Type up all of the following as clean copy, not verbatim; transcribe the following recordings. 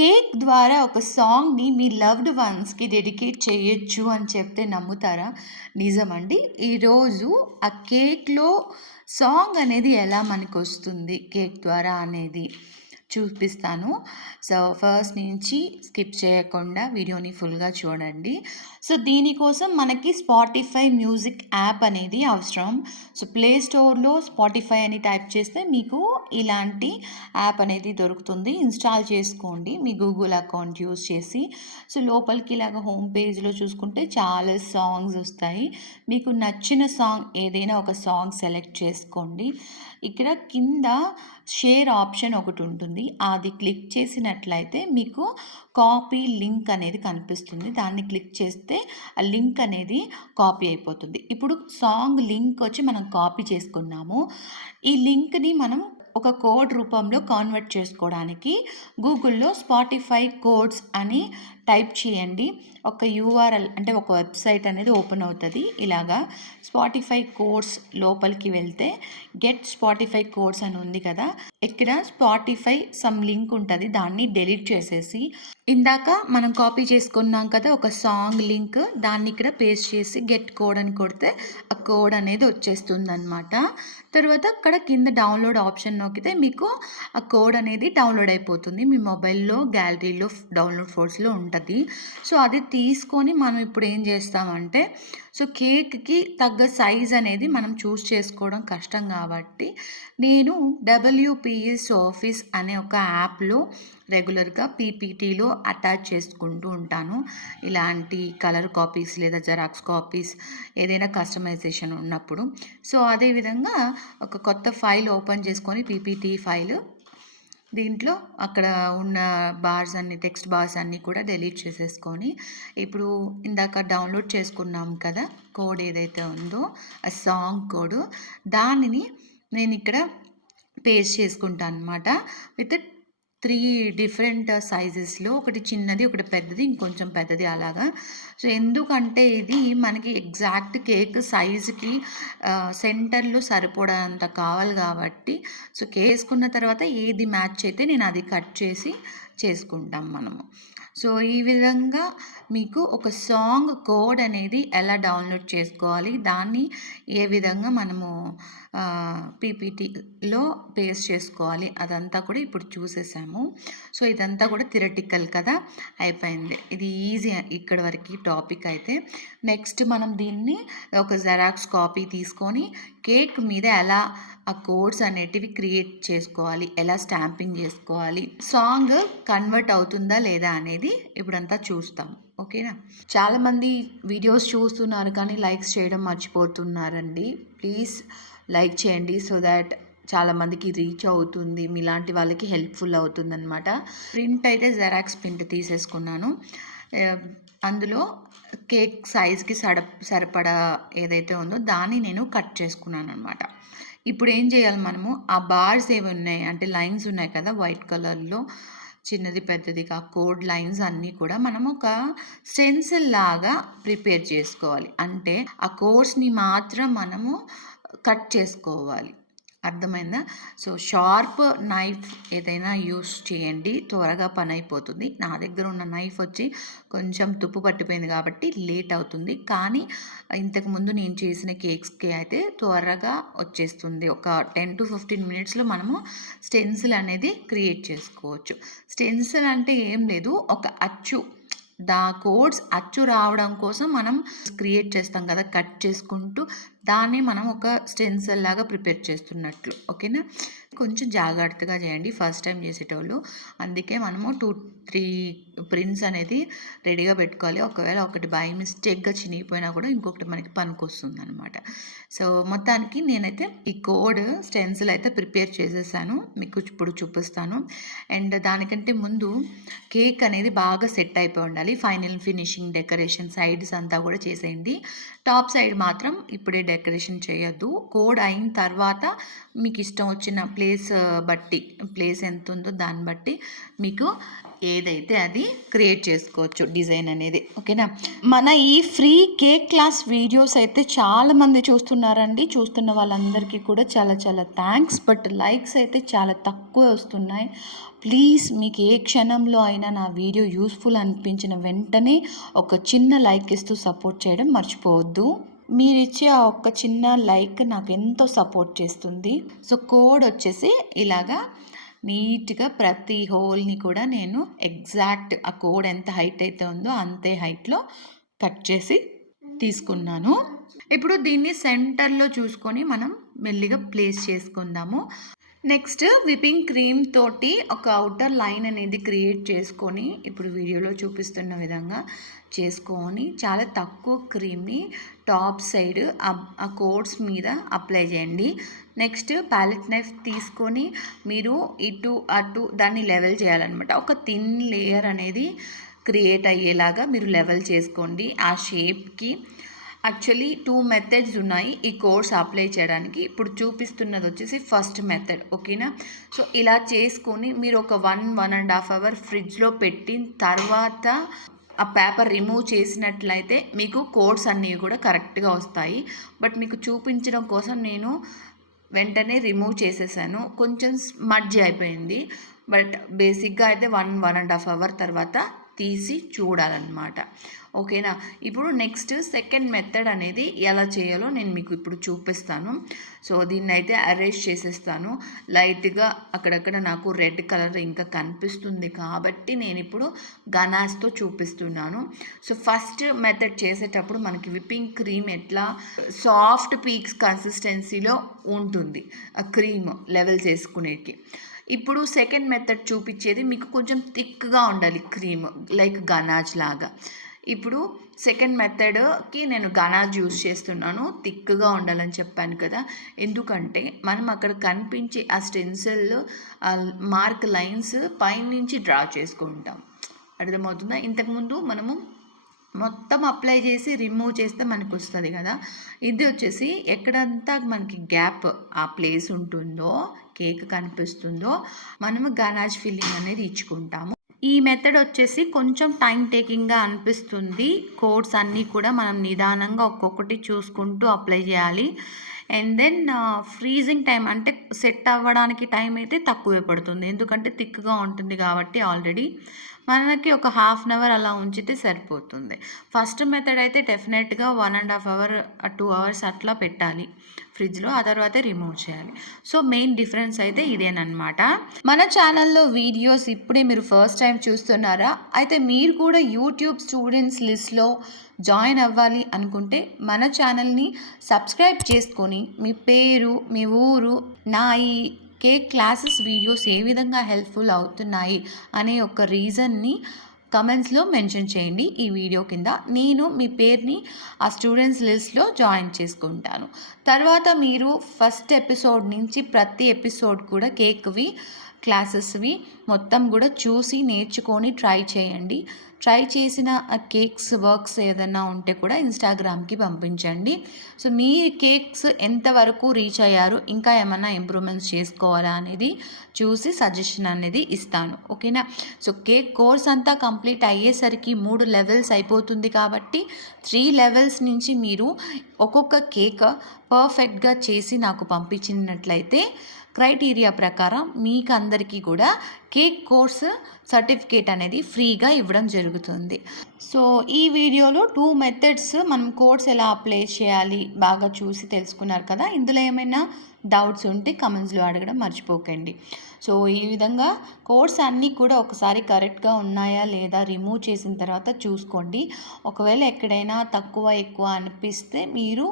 Cake ద్వారా ఒక సాంగ్‌ని మీ లవ్డ్ వన్స్‌కి డెడికేట్ చేయొచ్చు అని చెప్తే నమ్ముతారా? నిజమండి. ఈరోజు ఆ కేక్‌లో సాంగ్ అనేది ఎలా మనకొస్తుంది కేక్ ద్వారా అనేది చూపిస్తాను. సో, ఫస్ట్ నుంచి స్కిప్ చేయకుండా వీడియోని ఫుల్‌గా చూడండి. సో, దీనికోసం మనకి స్పాటిఫై మ్యూజిక్ యాప్ అనేది అవసరం. సో, ప్లే స్టోర్‌లో స్పాటిఫై అని టైప్ చేస్తే మీకు ఇలాంటి యాప్ అనేది దొరుకుతుంది. ఇన్‌స్టాల్ చేసుకోండి మీ గూగుల్ అకౌంట్ యూజ్ చేసి. సో, లోపలికి ఇలాగ హోమ్ పేజ్‌లో చూసుకుంటే చాలా సాంగ్స్ వస్తాయి. మీకు నచ్చిన సాంగ్ ఏదైనా ఒక సాంగ్ సెలెక్ట్ చేసుకోండి. ఇక్కడ కింద షేర్ ఆప్షన్ ఒకటి ఉంటుంది. అది క్లిక్ చేసినట్లయితే మీకు కాపీ లింక్ అనేది కనిపిస్తుంది. దాన్ని క్లిక్ చేస్తే ఆ లింక్ అనేది కాపీ అయిపోతుంది. ఇప్పుడు సాంగ్ లింక్ వచ్చి మనం కాపీ చేసుకున్నాము. ఈ లింక్‌ని మనం ఒక కోడ్ రూపంలో కన్వర్ట్ చేసుకోవడానికి గూగుల్‌లో స్పాటిఫై కోడ్స్ అని టైప్ చేయండి. ఒక యూఆర్ఎల్ అంటే ఒక వెబ్సైట్ అనేది ఓపెన్ అవుతది. ఇలాగా స్పాటిఫై కోడ్స్ లోపలికి వెళ్తే గెట్ స్పాటిఫై కోడ్స్ అని ఉంది కదా! ఇక్కడ స్పాటిఫై సమ్ లింక్ ఉంటది. దాన్ని డిలీట్ చేసేసి ఇందాక మనం కాపీ చేసుకున్నాం కదా! ఒక సాంగ్ లింక్ దాన్ని ఇక్కడ పేస్ట్ చేసి గెట్ కోడ్ అని కొడితే ఆ కోడ్ అనేది వచ్చేస్తుందనమాట. తర్వాత అక్కడ కింద డౌన్లోడ్ ఆప్షన్ నొక్కితే మీకు ఆ కోడ్ అనేది డౌన్లోడ్ అయిపోతుంది. మీ మొబైల్‌లో గ్యాలరీలో డౌన్లోడ్ ఫోల్డర్స్‌లో ఉంటది. సో, అది తీసుకొని మనం ఇప్పుడు ఏం చేస్తామంటే సో, కేక్‌కి తగ్గ సైజ్ అనేది మనం చూస్ చేసుకోవడం కష్టం కాబట్టి నేను డబ్ల్యూపీఎస్ ఆఫీస్ అనే ఒక యాప్‌లో రెగ్యులర్‌గా పీపీటీలో అటాచ్ చేసుకుంటూ ఉంటాను. ఇలాంటి కలర్ కాపీస్ లేదా జెరాక్స్ కాపీస్ ఏదైనా కస్టమైజేషన్ ఉన్నప్పుడు. సో, అదే విధంగా ఒక కొత్త ఫైల్ ఓపెన్ చేసుకొని పీపీటీ ఫైల్ దీంట్లో అక్కడ ఉన్న బార్స్ అన్ని టెక్స్ట్ బార్స్ అన్నీ కూడా డిలీట్ చేసేసుకొని ఇప్పుడు ఇందాక డౌన్లోడ్ చేసుకున్నాం కదా! కోడ్ ఏదైతే ఉందో ఆ సాంగ్ కోడ్ దానిని నేనిక్కడ పేస్ట్ చేసుకుంటాను అనమాట. విత్ 3 డిఫరెంట్ సైజెస్‌లో ఒకటి చిన్నది, ఒకటి పెద్దది, ఇంకొంచెం పెద్దది అలాగా. సో, ఎందుకంటే ఇది మనకి ఎగ్జాక్ట్ కేక్ సైజ్‌కి సెంటర్‌లో సరిపడేంత కావాలి కాబట్టి సో, కేసుకున్న తర్వాత ఏది మ్యాచ్ అయితే నేను అది కట్ చేసి చేసుకుంటాం మనము. సో, ఈ విధంగా మీకు ఒక సాంగ్ కోడ్ అనేది ఎలా డౌన్లోడ్ చేసుకోవాలి, దాన్ని ఏ విధంగా మనము పీపీటీలో పేస్ట్ చేసుకోవాలి అదంతా కూడా ఇప్పుడు చూసేసాము. సో, ఇదంతా కూడా థియరటికల్ కదా! అయిపోయింది. ఇది ఈజీ ఇక్కడి వరకి టాపిక్ అయితే. నెక్స్ట్ మనం దీన్ని ఒక జెరాక్స్ కాపీ తీసుకొని కేక్ మీద ఎలా ఆ కోడ్స్ అనేటివి క్రియేట్ చేసుకోవాలి, ఎలా స్టాంపింగ్ చేసుకోవాలి, సాంగ్ కన్వర్ట్ అవుతుందా లేదా అనేది ఇప్పుడంతా చూస్తాం. ఓకేనా? చాలామంది వీడియోస్ చూస్తున్నారు కానీ లైక్స్ చేయడం మర్చిపోతున్నారండి. ప్లీజ్ లైక్ చేయండి సో దాట్ చాలామందికి రీచ్ అవుతుంది. మీలాంటి వాళ్ళకి హెల్ప్ఫుల్ అవుతుందనమాట. ప్రింట్ అయితే జెరాక్స్ ప్రింట్ తీసేసుకున్నాను. అందులో కేక్ సైజ్‌కి సరిపడా ఏదైతే ఉందో దాన్ని నేను కట్ చేసుకున్నాను అనమాట. ఇప్పుడు ఏం చేయాలి మనము ఆ బార్స్ ఏవి ఉన్నాయి అంటే లైన్స్ ఉన్నాయి కదా! వైట్ కలర్‌లో చిన్నది పెద్దదిగా కోడ్ లైన్స్ అన్నీ కూడా మనం ఒక స్టెన్సిల్ లాగా ప్రిపేర్ చేసుకోవాలి. అంటే ఆ కోడ్స్‌ని మాత్రం మనము కట్ చేసుకోవాలి. అర్థమైందా? సో, షార్ప్ నైఫ్ ఏదైనా యూజ్ చేయండి. త్వరగా పనైపోతుంది. నా దగ్గర ఉన్న నైఫ్ వచ్చి కొంచెం తుప్పు పట్టిపోయింది కాబట్టి లేట్ అవుతుంది. కానీ ఇంతకుముందు నేను చేసిన కేక్స్‌కి అయితే త్వరగా వచ్చేస్తుంది. ఒక 10-15 మినిట్స్‌లో మనము స్టెన్సిల్ అనేది క్రియేట్ చేసుకోవచ్చు. స్టెన్సిల్ అంటే ఏం లేదు, ఒక అచ్చు కోడ్స్ అచ్చు రావడం కోసం మనం క్రియేట్ చేస్తాం కదా! కట్ చేసుకుంటూ దాన్ని మనం ఒక స్టెన్సిల్ లాగా ప్రిపేర్ చేస్తున్నట్లు. ఓకేనా? కొంచెం జాగ్రత్తగా చేయండి ఫస్ట్ టైం చేసేటోళ్ళు. అందుకే మనము 2-3 ప్రింట్స్ అనేది రెడీగా పెట్టుకోవాలి. ఒకవేళ ఒకటి బై మిస్టేక్‌గా చినిగిపోయినా కూడా ఇంకొకటి మనకి పనికొస్తుందనమాట. సో, మొత్తానికి నేనైతే ఈ కోడ్ స్టెన్సిల్ అయితే ప్రిపేర్ చేసేసాను. మీకు ఇప్పుడు చూపిస్తాను. అండ్ దానికంటే ముందు కేక్ అనేది బాగా సెట్ అయిపోయి ఉండాలి. ఫైనల్ ఫినిషింగ్ డెకరేషన్ సైడ్స్ అంతా కూడా చేసేయండి. టాప్ సైడ్ మాత్రం ఇప్పుడే డెకరేషన్ చేయొద్దు. కోడ్ అయిన తర్వాత మీకు ఇష్టం వచ్చిన ప్లేస్ బట్టి ప్లేస్ ఎంత ఉందో దాన్ని బట్టి మీకు ఏదైతే అది క్రియేట్ చేసుకోవచ్చు డిజైన్ అనేది. ఓకేనా? మన ఈ ఫ్రీ కేక్ క్లాస్ వీడియోస్ అయితే చాలామంది చూస్తున్నారండి. చూస్తున్న వాళ్ళందరికీ కూడా చాలా చాలా థ్యాంక్స్. బట్ లైక్స్ అయితే చాలా తక్కువ వస్తున్నాయి. ప్లీజ్ మీకు ఏ క్షణంలో అయినా నా వీడియో యూస్ఫుల్ అనిపించిన వెంటనే ఒక చిన్న లైక్ ఇస్తూ సపోర్ట్ చేయడం మర్చిపోవద్దు. మీరిచ్చే ఆ ఒక్క చిన్న లైక్ నాకు ఎంతో సపోర్ట్ చేస్తుంది. సో కోడ్ వచ్చేసి ఇలాగా నీట్గా ప్రతి హోల్ని కూడా నేను ఎగ్జాక్ట్ ఆ కోడ్ ఎంత హైట్ అయితే ఉందో అంతే హైట్లో కట్ చేసి తీసుకున్నాను. ఇప్పుడు దీన్ని సెంటర్లో చూసుకొని మనం మెల్లిగా ప్లేస్ చేసుకుందాము. నెక్స్ట్ విపింగ్ క్రీమ్ తోటి ఒక అవుటర్ లైన్ అనేది క్రియేట్ చేసుకొని ఇప్పుడు వీడియోలో చూపిస్తున్న విధంగా చేసుకొని చాలా తక్కువ క్రీమ్ని టాప్ సైడ్ ఆ కోడ్స్ మీద అప్లై చేయండి. నెక్స్ట్ ప్యాలెట్ నైఫ్ తీసుకొని మీరు ఇటు అటు దాన్ని లెవెల్ చేయాలన్నమాట. ఒక థిన్ లేయర్ అనేది క్రియేట్ అయ్యేలాగా మీరు లెవెల్ చేసుకోండి ఆ షేప్కి. యాక్చువల్లీ 2 మెథడ్స్ ఉన్నాయి ఈ కోర్స్ అప్లై చేయడానికి. ఇప్పుడు చూపిస్తున్నది వచ్చేసి ఫస్ట్ మెథడ్. ఓకేనా? సో ఇలా చేసుకొని మీరు ఒక 1-1.5 అవర్ ఫ్రిడ్జ్లో పెట్టిన తర్వాత ఆ పేపర్ రిమూవ్ చేసినట్లయితే మీకు కోడ్స్ అన్నీ కూడా కరెక్ట్గా వస్తాయి. బట్ మీకు చూపించడం కోసం నేను వెంటనే రిమూవ్ చేసేసాను. కొంచెం స్మడ్జ్ అయిపోయింది. బట్ బేసిక్గా అయితే 1-1.5 అవర్ తర్వాత తీసి చూడాలన్నమాట. ఓకేనా? ఇప్పుడు నెక్స్ట్ సెకండ్ మెథడ్ అనేది ఎలా చేయాలో నేను మీకు ఇప్పుడు చూపిస్తాను. సో దీన్ని అయితే అరేంజ్ చేసేస్తాను. లైట్గా అక్కడక్కడ నాకు రెడ్ కలర్ ఇంకా కనిపిస్తుంది కాబట్టి నేను ఇప్పుడు గనాస్తో చూపిస్తున్నాను. సో ఫస్ట్ మెథడ్ చేసేటప్పుడు మనకి విప్పింగ్ క్రీమ్ ఎట్లా సాఫ్ట్ పీక్స్ కన్సిస్టెన్సీలో ఉంటుంది ఆ క్రీమ్ లెవెల్ చేసుకునేకి. ఇప్పుడు సెకండ్ మెథడ్ చూపించేది మీకు కొంచెం థిక్గా ఉండాలి క్రీమ్, లైక్ గనాజ్ లాగా. ఇప్పుడు సెకండ్ మెథడ్కి నేను గనాజ్ యూస్ చేస్తున్నాను. థిక్గా ఉండాలని చెప్పాను కదా, ఎందుకంటే మనం అక్కడ కనిపించే ఆ స్టెన్సిల్ మార్క్ లైన్స్ పైనుంచి డ్రా చేసుకుంటాం. అర్థమవుతుందా? ఇంతకుముందు మనము మొత్తం అప్లై చేసి రిమూవ్ చేస్తే మనకు వస్తుంది కదా. ఇది వచ్చేసి ఎక్కడంతా మనకి గ్యాప్ ఆ ప్లేస్ ఉంటుందో, కేక్ కనిపిస్తుందో మనము గనాజ్ ఫిల్లింగ్ అనేది ఇచ్చుకుంటాము. ఈ మెథడ్ వచ్చేసి కొంచెం టైం టేకింగ్గా అనిపిస్తుంది. కోడ్స్ అన్నీ కూడా మనం నిదానంగా ఒక్కొక్కటి చూసుకుంటూ అప్లై చేయాలి. అండ్ దెన్ ఫ్రీజింగ్ టైం అంటే సెట్ అవ్వడానికి టైం అయితే తక్కువే పడుతుంది, ఎందుకంటే థిక్గా ఉంటుంది కాబట్టి. ఆల్రెడీ మనకి ఒక 1/2 అవర్ అలా ఉంచితే సరిపోతుంది. ఫస్ట్ మెథడ్ అయితే డెఫినెట్గా 1.5 అవర్ 2 అవర్స్ అట్లా పెట్టాలి ఫ్రిడ్జ్లో, ఆ తర్వాత రిమూవ్ చేయాలి. సో మెయిన్ డిఫరెన్స్ అయితే ఇదేనమాట. మన ఛానల్లో వీడియోస్ ఇప్పుడే మీరు ఫస్ట్ టైం చూస్తున్నారా? అయితే మీరు కూడా యూట్యూబ్ స్టూడెంట్స్ లిస్ట్లో జాయిన్ అవ్వాలి అనుకుంటే మన ఛానల్ని సబ్స్క్రైబ్ చేసుకొని మీ పేరు, మీ ఊరు, నా ఈ కేక్ క్లాసెస్ వీడియోస్ ఏ విధంగా హెల్ప్ఫుల్ అవుతున్నాయి అనే ఒక రీజన్ని కమెంట్స్లో మెన్షన్ చేయండి ఈ వీడియో కింద. నేను మీ పేరుని ఆ స్టూడెంట్స్ లిస్ట్లో జాయిన్ చేసుకుంటాను. తర్వాత మీరు ఫస్ట్ ఎపిసోడ్ నుంచి ప్రతి ఎపిసోడ్ కూడా కేక్వి క్లాసెస్వి మొత్తం కూడా చూసి నేర్చుకొని ట్రై చేయండి. ట్రై చేసిన ఆ కేక్స్ వర్క్స్ ఏదైనా ఉంటే కూడా ఇన్స్టాగ్రామ్కి పంపించండి. సో మీ కేక్స్ ఎంతవరకు రీచ్ అయ్యారు, ఇంకా ఏమైనా ఇంప్రూవ్మెంట్స్ చేసుకోవాలా అనేది చూసి సజెషన్ అనేది ఇస్తాను. ఓకేనా? సో కేక్ కోర్స్ అంతా కంప్లీట్ అయ్యేసరికి 3 లెవెల్స్ అయిపోతుంది కాబట్టి 3 లెవెల్స్ నుంచి మీరు ఒక్కొక్క కేక్ పర్ఫెక్ట్గా చేసి నాకు పంపించినట్లయితే క్రైటీరియా ప్రకారం మీకు అందరికీ కూడా కేక్ కోర్స్ సర్టిఫికేట్ అనేది ఫ్రీగా ఇవ్వడం జరుగుతుంది. సో ఈ వీడియోలో 2 మెథడ్స్ మనం కోర్స్ ఎలా అప్లై చేయాలి బాగా చూసి తెలుసుకున్నారు కదా. ఇందులో ఏమైనా డౌట్స్ ఉంటే కమెంట్స్లో అడగడం మర్చిపోకండి. సో ఈ విధంగా కోడ్స్ అన్నీ కూడా ఒకసారి కరెక్ట్గా ఉన్నాయా లేదా రిమూవ్ చేసిన తర్వాత చూసుకోండి. ఒకవేళ ఎక్కడైనా తక్కువ ఎక్కువ అనిపిస్తే మీరు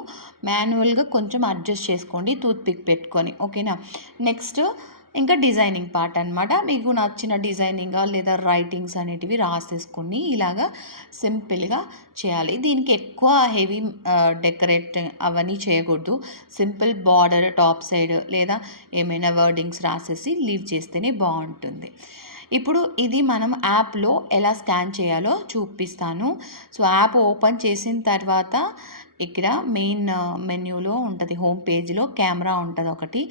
మాన్యువల్గా కొంచెం అడ్జస్ట్ చేసుకోండి టూత్పిక్ పెట్టుకొని. ఓకేనా? నెక్స్ట్ ఇంకా డిజైనింగ్ పార్ట్ అనమాట. మీకు నచ్చిన డిజైనింగ్ లేదా రైటింగ్స్ అనేటివి రాసేసుకొని ఇలాగా సింపుల్గా చేయాలి. దీనికి ఎక్కువ హెవీ డెకరేట్ అవన్నీ చేయకూడదు. సింపుల్ బార్డర్ టాప్ సైడ్ లేదా ఏమైనా వర్డింగ్స్ రాసేసి లీవ్ చేస్తేనే బాగుంటుంది. ఇప్పుడు ఇది మనం యాప్లో ఎలా స్కాన్ చేయాలో చూపిస్తాను. సో యాప్ ఓపెన్ చేసిన తర్వాత ఇక్కడ మెయిన్ మెన్యూలో ఉంటుంది, హోమ్ పేజ్లో కెమెరా ఉంటుంది ఒకటి,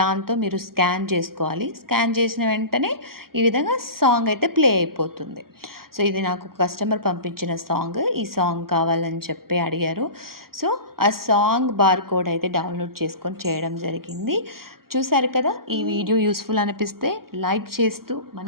దాంతో మీరు స్కాన్ చేసుకోవాలి. స్కాన్ చేసిన వెంటనే ఈ విధంగా సాంగ్ అయితే ప్లే అయిపోతుంది. సో ఇది నాకు కస్టమర్ పంపించిన సాంగ్. ఈ సాంగ్ కావాలని చెప్పి అడిగారు. సో ఆ సాంగ్ బార్ కోడ్ అయితే డౌన్లోడ్ చేసుకొని చేయడం జరిగింది. చూసారు కదా, ఈ వీడియో యూస్ఫుల్ అనిపిస్తే లైక్ చేస్తూ మన